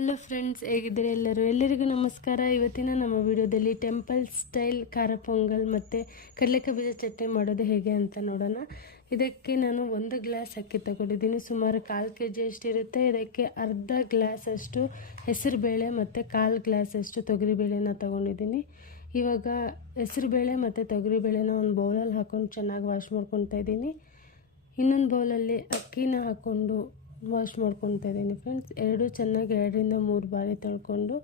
Hello friends, ಹೇಗಿದ್ದೀರಿ ಎಲ್ಲರಿಗೂ ನಮಸ್ಕಾರ. ಇವತ್ತಿನ ನಮ್ಮ ವಿಡಿಯೋದಲ್ಲಿ ಟೆಂಪಲ್ ಸ್ಟೈಲ್ ಖಾರ ಪೊಂಗಲ್ ಮತ್ತು ಕಡಲೆಕಾಯಿ ಬೀಜ ಚಟ್ನಿ ಮಾಡೋದು ಹೇಗೆ ಅಂತ ನೋಡೋಣ. ಇದಕ್ಕೆ ನಾನು 1 ಗ್ಲಾಸ್ ಅಕ್ಕಿ ತಗೊಂಡಿದ್ದೀನಿ. ಸುಮಾರು 1/4 kg ಅಷ್ಟಿರುತ್ತೆ. ಇದಕ್ಕೆ ಅರ್ಧ ಗ್ಲಾಸ್ ಅಷ್ಟು ಹೆಸರುಬೇಳೆ ಮತ್ತು 1/4 ಗ್ಲಾಸ್ ಅಷ್ಟು ತೊಗರಿಬೇಳೆನ ತಗೊಂಡಿದ್ದೀನಿ. ಇವಾಗ ಹೆಸರುಬೇಳೆ ಮತ್ತು ತೊಗರಿಬೇಳೆನ ಒಂದು ಬೌಲಲ್ಲಿ ಹಾಕ್ಕೊಂಡು ಚೆನ್ನಾಗಿ ವಾಶ್ ಮಾಡ್ಕೊತಾ ಇದ್ದೀನಿ. ಇನ್ನೊಂದು ಬೌಲಲ್ಲಿ ಅಕ್ಕಿನ ಹಾಕ್ಕೊಂಡು ವಾಶ್ ಮಾಡ್ಕೊತಾ ಇದ್ದೀನಿ ಫ್ರೆಂಡ್ಸ್. ಚೆನ್ನಾಗಿ 2ರಿಂದ 3 ಬಾರಿ ತೊಳ್ಕೊಂಡು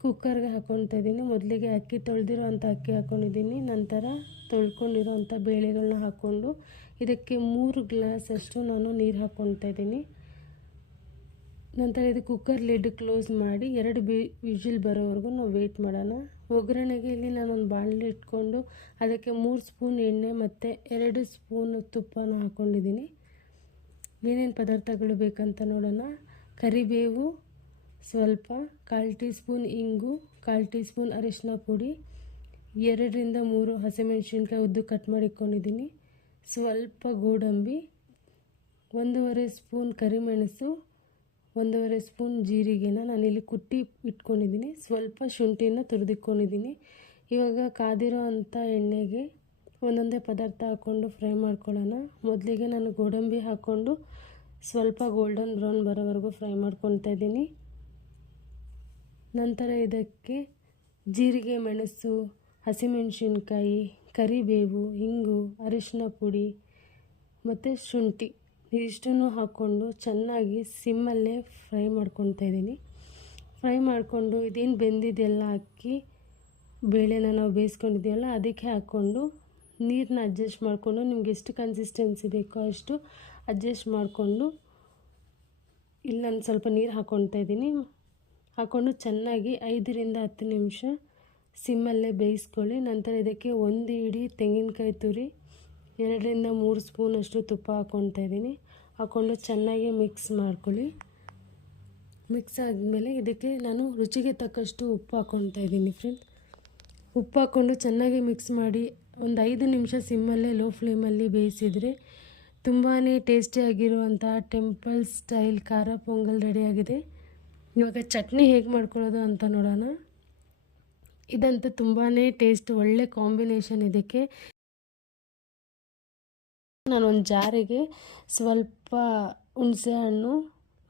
ಕುಕ್ಕರ್ಗೆ ಹಾಕ್ಕೊತಾ ಇದ್ದೀನಿ. ಮೊದಲಿಗೆ ಅಕ್ಕಿ ತೊಳೆದಿರೋ ಅಂಥ ಅಕ್ಕಿ ಹಾಕ್ಕೊಂಡಿದ್ದೀನಿ. ನಂತರ ತೊಳ್ಕೊಂಡಿರೋ ಅಂಥ ಬೇಳೆಗಳನ್ನ ಹಾಕ್ಕೊಂಡು ಇದಕ್ಕೆ 3 ಗ್ಲಾಸ್ ಅಷ್ಟು ನಾನು ನೀರು ಹಾಕ್ಕೊತಾ ಇದ್ದೀನಿ. ನಂತರ ಇದು ಕುಕ್ಕರ್ ಲಿಡ್ ಕ್ಲೋಸ್ ಮಾಡಿ 2 ವಿಜಿಲ್ ಬರೋವರೆಗೂ ನಾವು ವೆಯ್ಟ್ ಮಾಡೋಣ. ಒಗ್ಗರಣೆಗೆ ಇಲ್ಲಿ ನಾನೊಂದು ಬಾಣಲೆ ಇಟ್ಕೊಂಡು ಅದಕ್ಕೆ 3 ಸ್ಪೂನ್ ಎಣ್ಣೆ ಮತ್ತು 2 ಸ್ಪೂನ್ ತುಪ್ಪನ ಹಾಕ್ಕೊಂಡಿದ್ದೀನಿ. ಏನೇನು ಪದಾರ್ಥಗಳು ಬೇಕಂತ ನೋಡೋಣ. ಕರಿಬೇವು ಸ್ವಲ್ಪ, 1/4 ಟೀ ಸ್ಪೂನ್ ಇಂಗು, 1/4 ಟೀ ಸ್ಪೂನ್ ಅರಿಶಿನ ಪುಡಿ, 2ರಿಂದ 3 ಹಸಿಮೆಣಸಿನ್ಕಾಯಿ ಉದ್ದು ಕಟ್ ಮಾಡಿ ಇಟ್ಕೊಂಡಿದ್ದೀನಿ, ಸ್ವಲ್ಪ ಗೋಡಂಬಿ, 1.5 ಸ್ಪೂನ್ ಕರಿಮೆಣಸು, 1.5 ಸ್ಪೂನ್ ಜೀರಿಗೆನ ನಾನಿಲ್ಲಿ ಕುಟ್ಟಿ ಇಟ್ಕೊಂಡಿದ್ದೀನಿ, ಸ್ವಲ್ಪ ಶುಂಠಿನ ತುರಿದಿಟ್ಕೊಂಡಿದ್ದೀನಿ. ಇವಾಗ ಕಾದಿರೋ ಅಂಥ ಎಣ್ಣೆಗೆ ಒಂದೊಂದೇ ಪದಾರ್ಥ ಹಾಕ್ಕೊಂಡು ಫ್ರೈ ಮಾಡ್ಕೊಳ್ಳೋಣ. ಮೊದಲಿಗೆ ನಾನು ಗೋಡಂಬಿ ಹಾಕ್ಕೊಂಡು ಸ್ವಲ್ಪ ಗೋಲ್ಡನ್ ಬ್ರೌನ್ ಬರೋವರೆಗೂ ಫ್ರೈ ಮಾಡ್ಕೊತಾ ಇದ್ದೀನಿ. ನಂತರ ಇದಕ್ಕೆ ಜೀರಿಗೆ, ಮೆಣಸು, ಹಸಿಮೆಣಸಿನ್ಕಾಯಿ, ಕರಿಬೇವು, ಇಂಗು, ಅರಿಶಿನ ಪುಡಿ ಮತ್ತು ಶುಂಠಿ ಇಷ್ಟನ್ನು ಹಾಕ್ಕೊಂಡು ಚೆನ್ನಾಗಿ ಸಿಮ್ಮಲ್ಲೇ ಫ್ರೈ ಮಾಡ್ಕೊತಾ ಇದ್ದೀನಿ. ಫ್ರೈ ಮಾಡಿಕೊಂಡು ಇದೇನು ಬೆಂದಿದೆಲ್ಲ ಅಕ್ಕಿ ಬೇಳೆನ ನಾವು ಬೇಯಿಸ್ಕೊಂಡಿದ್ದೀವಲ್ಲ ಅದಕ್ಕೆ ಹಾಕ್ಕೊಂಡು ನೀರನ್ನ ಅಡ್ಜಸ್ಟ್ ಮಾಡಿಕೊಂಡು ನಿಮ್ಗೆ ಎಷ್ಟು ಕನ್ಸಿಸ್ಟೆನ್ಸಿ ಬೇಕೋ ಅಷ್ಟು ಅಡ್ಜಸ್ಟ್ ಮಾಡಿಕೊಂಡು ಇಲ್ಲಿ ನಾನು ಸ್ವಲ್ಪ ನೀರು ಹಾಕ್ಕೊತಾ ಇದ್ದೀನಿ. ಹಾಕ್ಕೊಂಡು ಚೆನ್ನಾಗಿ 5ರಿಂದ 10 ನಿಮಿಷ ಸಿಮ್ಮಲ್ಲೇ ಬೇಯಿಸ್ಕೊಳ್ಳಿ. ನಂತರ ಇದಕ್ಕೆ 1 ಹಿಡಿ ತೆಂಗಿನಕಾಯಿ ತುರಿ, 2ರಿಂದ 3 ಸ್ಪೂನ್ ಅಷ್ಟು ತುಪ್ಪ ಹಾಕ್ಕೊತಾ ಇದ್ದೀನಿ. ಹಾಕ್ಕೊಂಡು ಚೆನ್ನಾಗಿ ಮಿಕ್ಸ್ ಮಾಡ್ಕೊಳ್ಳಿ. ಮಿಕ್ಸ್ ಆದಮೇಲೆ ಇದಕ್ಕೆ ನಾನು ರುಚಿಗೆ ತಕ್ಕಷ್ಟು ಉಪ್ಪು ಹಾಕ್ಕೊತಾ ಇದ್ದೀನಿ ಫ್ರೆಂಡ್ಸ್. ಉಪ್ಪು ಹಾಕ್ಕೊಂಡು ಚೆನ್ನಾಗಿ ಮಿಕ್ಸ್ ಮಾಡಿ ಒಂದು 5 ನಿಮಿಷ ಸಿಮ್ಮಲ್ಲೇ ಲೋ ಫ್ಲೇಮಲ್ಲಿ ಬೇಯಿಸಿದರೆ ತುಂಬಾ ಟೇಸ್ಟಿಯಾಗಿರುವಂಥ ಟೆಂಪಲ್ ಸ್ಟೈಲ್ ಖಾರ ಪೊಂಗಲ್ ರೆಡಿಯಾಗಿದೆ. ಇವಾಗ ಚಟ್ನಿ ಹೇಗೆ ಮಾಡ್ಕೊಳ್ಳೋದು ಅಂತ ನೋಡೋಣ. ಇದಂತೂ ತುಂಬಾ ಟೇಸ್ಟ್, ಒಳ್ಳೆ ಕಾಂಬಿನೇಷನ್. ಇದಕ್ಕೆ ನಾನೊಂದು ಜಾರಿಗೆ ಸ್ವಲ್ಪ ಹುಣಸೆ ಹಣ್ಣು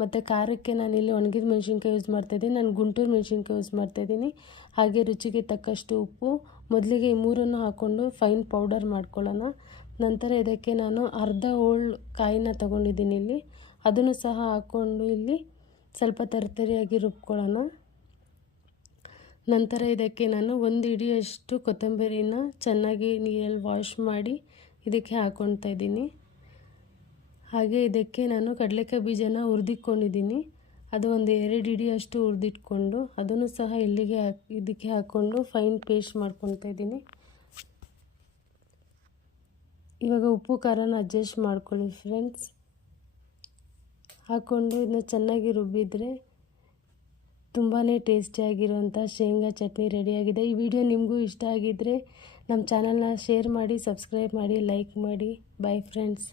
ಮತ್ತು ಖಾರಕ್ಕೆ ನಾನಿಲ್ಲಿ ಒಣಗಿದ ಮೆಣಸಿನ್ಕಾಯಿ ಯೂಸ್ ಮಾಡ್ತಾಯಿದ್ದೀನಿ. ನಾನು ಗುಂಟೂರು ಮೆಣಸಿನ್ಕಾಯಿ ಯೂಸ್ ಮಾಡ್ತಾಯಿದ್ದೀನಿ. ಹಾಗೆ ರುಚಿಗೆ ತಕ್ಕಷ್ಟು ಉಪ್ಪು. ಮೊದಲಿಗೆ ಈ 3 ಹಾಕ್ಕೊಂಡು ಫೈನ್ ಪೌಡರ್ ಮಾಡ್ಕೊಳ್ಳೋಣ. ನಂತರ ಇದಕ್ಕೆ ನಾನು ಅರ್ಧ ಹೋಳು ಕಾಯಿನ ತೊಗೊಂಡಿದ್ದೀನಿ ಇಲ್ಲಿ, ಅದನ್ನು ಸಹ ಹಾಕ್ಕೊಂಡು ಇಲ್ಲಿ ಸ್ವಲ್ಪ ತರಿಯಾಗಿ ರುಬ್ಕೊಳ್ಳೋಣ. ನಂತರ ಇದಕ್ಕೆ ನಾನು 1 ಹಿಡಿಯಷ್ಟು ಕೊತ್ತಂಬರಿನ ಚೆನ್ನಾಗಿ ನೀರಲ್ಲಿ ವಾಶ್ ಮಾಡಿ ಇದಕ್ಕೆ ಹಾಕ್ಕೊತಾ ಇದ್ದೀನಿ. ಹಾಗೆ ಇದಕ್ಕೆ ನಾನು ಕಡಲೆಕಾಯಿ ಬೀಜನ ಹುರಿದಿಟ್ಕೊಂಡಿದ್ದೀನಿ. ಅದು ಒಂದು 2 ಹಿಡಿಯಷ್ಟು ಹುರಿದಿಟ್ಕೊಂಡು ಅದನ್ನು ಸಹ ಇದಕ್ಕೆ ಹಾಕ್ಕೊಂಡು ಫೈನ್ ಪೇಸ್ಟ್ ಮಾಡ್ಕೊತಾ ಇದ್ದೀನಿ. ಇವಾಗ ಉಪ್ಪು ಖಾರನ ಅಡ್ಜಸ್ಟ್ ಮಾಡ್ಕೊಳ್ಳಿ ಫ್ರೆಂಡ್ಸ್. ಹಾಕ್ಕೊಂಡು ಇದನ್ನ ಚೆನ್ನಾಗಿ ರುಬ್ಬಿದರೆ ತುಂಬಾ ಟೇಸ್ಟಿಯಾಗಿರುವಂಥ ಶೇಂಗಾ ಚಟ್ನಿ ರೆಡಿಯಾಗಿದೆ. ಈ ವಿಡಿಯೋ ನಿಮಗೂ ಇಷ್ಟ ಆಗಿದ್ದರೆ ನಮ್ಮ ಚಾನಲ್ನ ಶೇರ್ ಮಾಡಿ, ಸಬ್ಸ್ಕ್ರೈಬ್ ಮಾಡಿ, ಲೈಕ್ ಮಾಡಿ. Bye friends.